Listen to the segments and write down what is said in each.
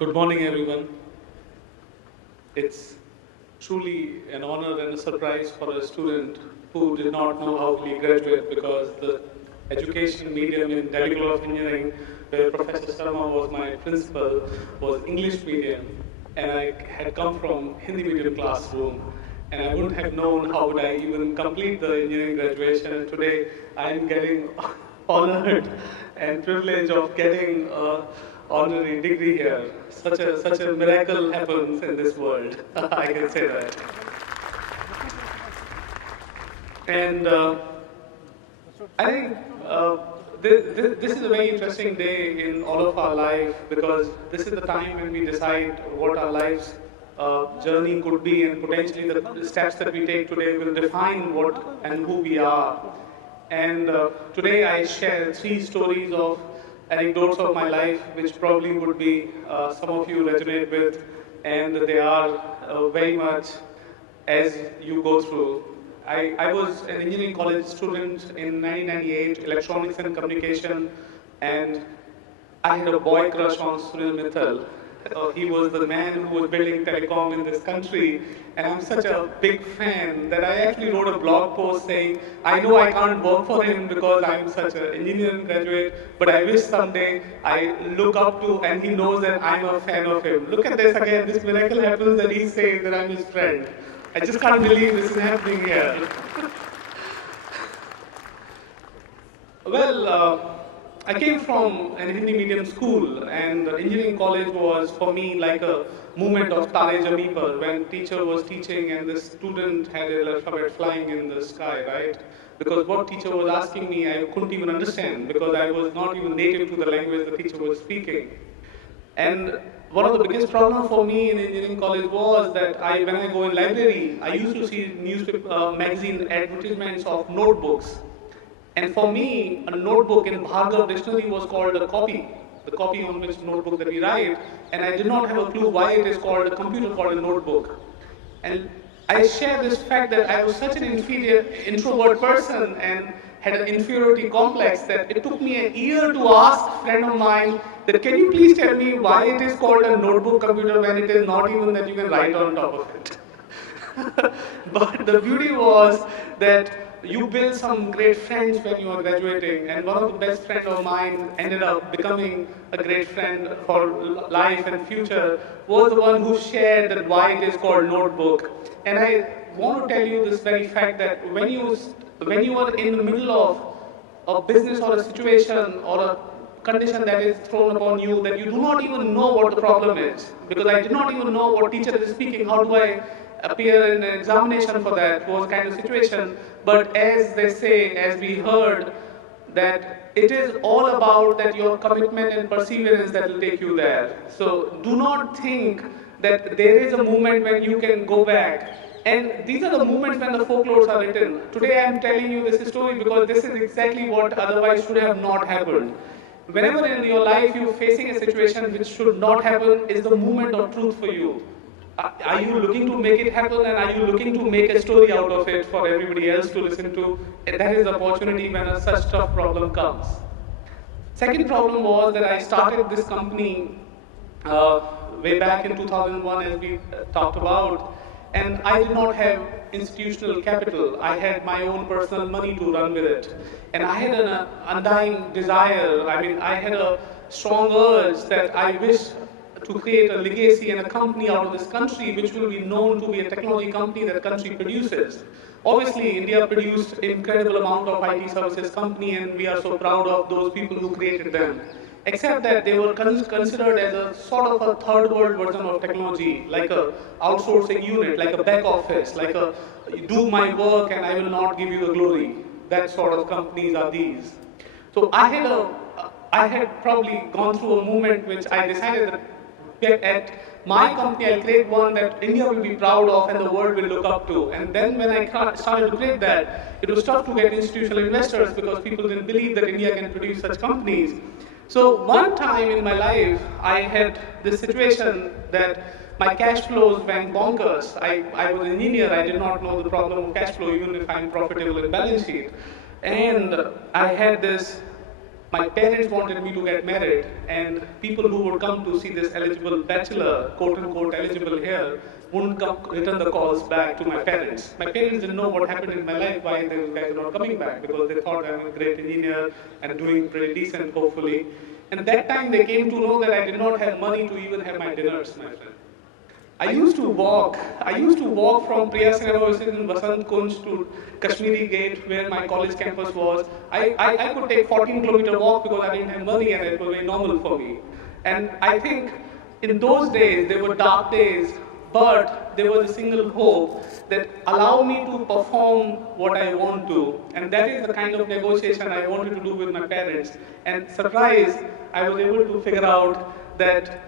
Good morning, everyone. It's truly an honor and a surprise for a student who did not know how to be a graduate because the education medium in Delhi College of Engineering, where Professor Sharma was my principal, was English medium, and I had come from Hindi medium classroom, and I wouldn't have known how would I even complete the engineering graduation. And today, I am getting honored and privileged of getting a honorary degree here. Such a miracle happens in this world. I can say that. And I think this is a very interesting day in all of our life because this is the time when we decide what our life's journey could be, and potentially the steps that we take today will define what and who we are. And today I share three stories of anecdotes of my life, which probably would be some of you resonate with, and they are very much as you go through. I was an engineering college student in 1998, electronics and communication, and I had a boy crush on Sunil Mittal. He was the man who was building telecom in this country, and I'm such a big fan that I actually wrote a blog post saying, I know I can't work for him because I'm such an engineering graduate, but I wish someday I look up to and he knows that I'm a fan of him. Look at this again, this miracle happens that he's saying that I'm his friend. I just can't believe this is happening here. Well, I came from an Hindi medium school, and engineering college was for me like a movement of Tare Zameen Par when teacher was teaching and the student had an alphabet flying in the sky, right? Because what teacher was asking me, I couldn't even understand because I was not even native to the language the teacher was speaking. And one of the biggest problems for me in engineering college was that when I go in library, I used to see newspaper, magazine advertisements of notebooks. And for me, a notebook in Bhargav dictionary was called a copy, the copy on which notebook that we write. And I did not have a clue why it is called a computer called a notebook. And I share this fact that I was such an inferior introvert person and had an inferiority complex that it took me a year to ask a friend of mine that can you please tell me why it is called a notebook computer when it is not even that you can write on top of it. But the beauty was that you build some great friends when you are graduating, and one of the best friends of mine ended up becoming a great friend for life and future, was the one who shared that why it is called notebook. And I want to tell you this very fact that when you are in the middle of a business or a situation or a condition that is thrown upon you that you do not even know what the problem is, because I did not even know what teacher is speaking, how do I appear in an examination for that was kind of situation. But as they say, as we heard, that it is all about that your commitment and perseverance that will take you there. So do not think that there is a moment when you can go back. And these are the moments when the folklores are written. Today I am telling you this story because this is exactly what otherwise should have not happened. Whenever in your life you're facing a situation which should not happen, is the moment of truth for you. Are you looking to make it happen, and are you looking to make a story out of it for everybody else to listen to? And that is the opportunity when a such tough problem comes. Second problem was that I started this company way back in 2001 as we talked about, and I did not have institutional capital. I had my own personal money to run with it. And I had an undying desire, I had a strong urge that I wish to create a legacy and a company out of this country which will be known to be a technology company that country produces. Obviously, India produced incredible amount of IT services company, and we are so proud of those people who created them. Except that they were considered as a sort of a third world version of technology, like a outsourcing unit, like a back office, like a do my work and I will not give you the glory. That sort of companies are these. So I had probably gone through a movement which I decided that at my company I'll create one that India will be proud of and the world will look up to. And then when I started to create that, it was tough to get institutional investors because people didn't believe that India can produce such companies. So one time in my life, I had this situation that my cash flows went bonkers. I was an engineer, I did not know the problem of cash flow even if I'm profitable in balance sheet. And I had this my parents wanted me to get married, and people who would come to see this eligible bachelor, quote unquote eligible here, wouldn't come, return the calls back to my parents. My parents didn't know what happened in my life, why those guys are not coming back, because they thought I'm a great engineer and doing pretty decent, hopefully. And at that time, they came to know that I did not have money to even have my dinners, my friend. I used to walk from Priya Cinema in Vasant Kunj to Kashmiri Gate where my college campus was. I could take 14-kilometer walk because I didn't have money and it was very normal for me. And I think in those days, they were dark days, but there was a single hope that allow me to perform what I want to. And that is the kind of negotiation I wanted to do with my parents. And surprise, I was able to figure out that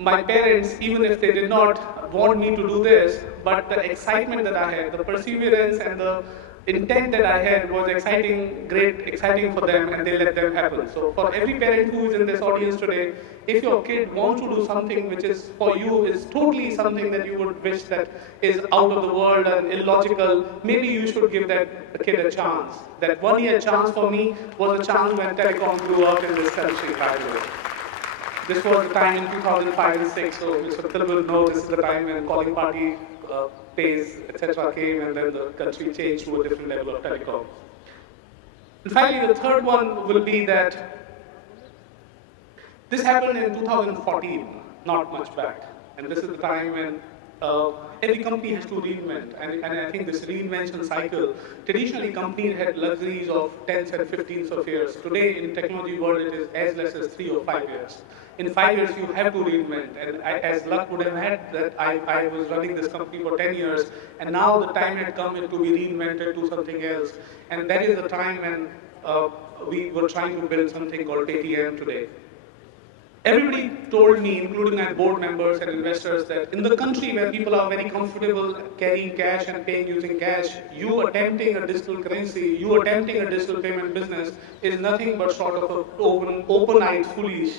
my parents, even if they did not want me to do this, but the excitement that I had, the perseverance and the intent that I had was exciting, great, exciting for them, and they let them happen. So for every parent who is in this audience today, if your kid wants to do something which is for you is totally something that you would wish that is out of the world and illogical, maybe you should give that kid a chance. That 1 year chance for me was a chance when telecom grew up in this country, by the way. This was the time in 2005 and 6, so Mr. Phil will know this is the time when calling party pays, etc. came, and then the country changed to a different level of telecom. And finally, the third one will be that this happened in 2014, not much back. And this is the time when every company has to reinvent. And I think this reinvention cycle, traditionally companies had luxuries of 10s and 15s of years. Today in technology world, it is as less as 3 or 5 years. In 5 years, you have to reinvent. And as luck would have had that I was running this company for 10 years, and now the time had come to be reinvented to something else. And that is the time when we were trying to build something called Paytm today. Everybody told me, including my board members and investors, that in the country where people are very comfortable carrying cash and paying using cash, you attempting a digital currency, you attempting a digital payment business is nothing but sort of an open-eyed foolish.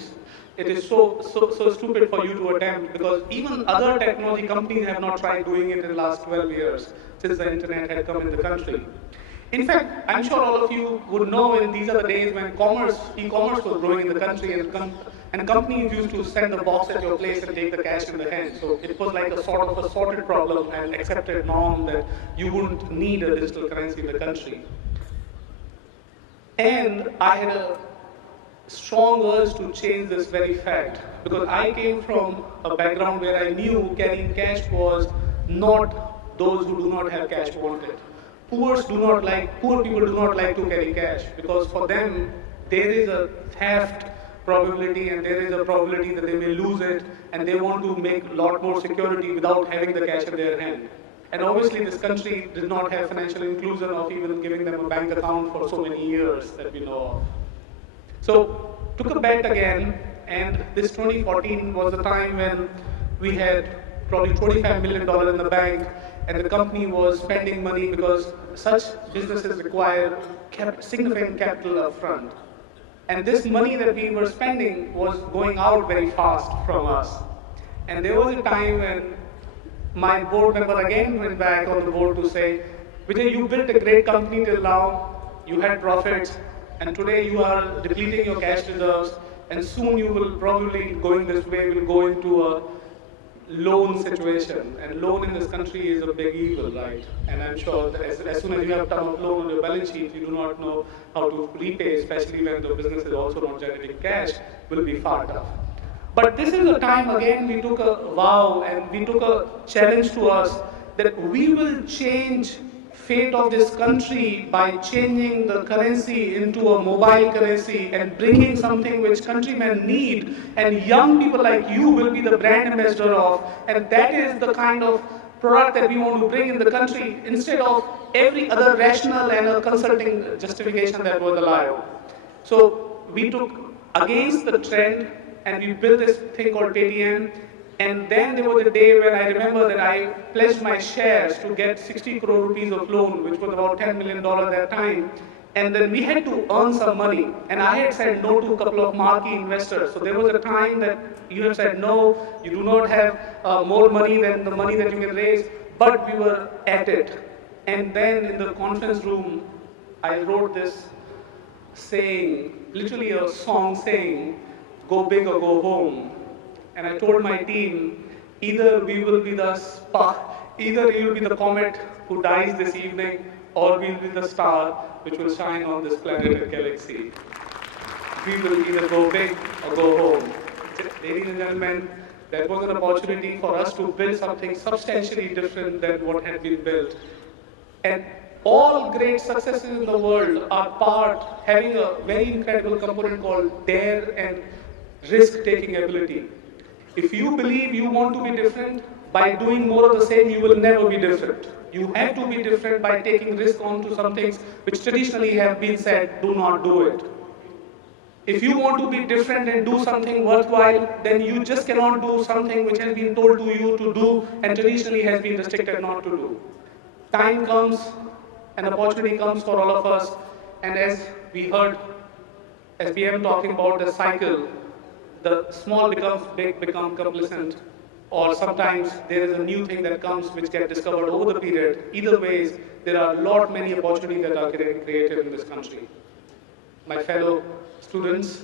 It is so stupid for you to attempt, because even other technology companies have not tried doing it in the last 12 years since the internet had come in the country. In fact, I'm sure all of you would know in these are the days when e-commerce was growing in the country, and companies used to send a box at your place and take the cash in the hand. So it was like a sort of a sorted problem and accepted norm that you wouldn't need a digital currency in the country. And I had a strong urge to change this very fact, because I came from a background where I knew carrying cash was not those who do not have cash wanted. Poor people do not like to carry cash, because for them there is a theft probability and there is a probability that they may lose it, and they want to make a lot more security without having the cash in their hand. And obviously this country did not have financial inclusion of even giving them a bank account for so many years that we know of. So took a bet again, and this 2014 was the time when we had probably $25 million in the bank, and the company was spending money because such businesses require significant capital up front. And this money that we were spending was going out very fast from us. And there was a time when my board member again went back on the board to say, Vijay, you built a great company till now, you had profits, and today you are depleting your cash reserves, and soon you will probably, going this way, will go into a loan situation. And loan in this country is a big evil, right? And I'm sure that as soon as you have term of loan on your balance sheet, you do not know how to repay, especially when the business is also not generating cash, will be far tough. But this is the time again we took a vow and we took a challenge to us that we will change fate of this country by changing the currency into a mobile currency and bringing something which countrymen need, and young people like you will be the brand ambassador of, and that is the kind of product that we want to bring in the country instead of every other rational and a consulting justification that was allowed. So we took against the trend and we built this thing called Paytm. And then there was a day when I remember that I pledged my shares to get 60 crore rupees of loan, which was about $10 million at that time. And then we had to earn some money. And I had said no to a couple of marquee investors. So there was a time that you have said no, you do not have more money than the money that you can raise. But we were at it. And then in the conference room, I wrote this saying, literally a song saying, go big or go home. And I told my team, either we will be the spark, either you will be the comet who dies this evening, or we'll be the star which will shine on this planet and galaxy. We will either go big or go home. Ladies and gentlemen, that was an opportunity for us to build something substantially different than what had been built. And all great successes in the world are having a very incredible component called dare and risk-taking ability. If you believe you want to be different, by doing more of the same, you will never be different. You have to be different by taking risk onto some things which traditionally have been said, do not do it. If you want to be different and do something worthwhile, then you just cannot do something which has been told to you to do and traditionally has been restricted not to do. Time comes, an opportunity comes for all of us, and as we heard, as we have been talking about the cycle, the small becomes big, become complacent, or sometimes there is a new thing that comes which gets discovered over the period. Either ways, there are many opportunities that are getting created in this country. My fellow students,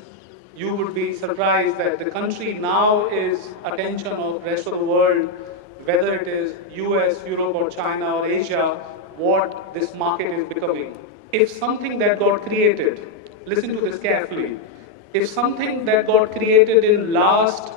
you would be surprised that the country now is attention of the rest of the world, whether it is US, Europe or China or Asia, what this market is becoming. If something that got created, listen to this carefully, if something that got created in last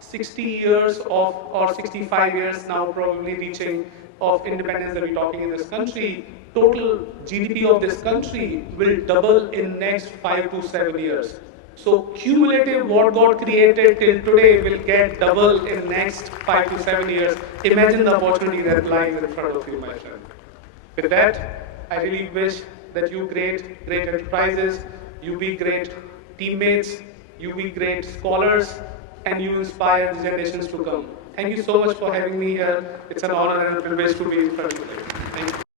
60 years or 65 years now probably reaching of independence that we're talking in this country, total GDP of this country will double in next 5 to 7 years. So cumulative what got created till today will get double in next 5 to 7 years. Imagine the opportunity that lies in front of you, my friend. With that, I really wish that you great enterprises, you be great teammates, you be great scholars, and you inspire the generations to come. Thank you so much for having me here. It's an honor and a privilege to be in front of you. Thank you.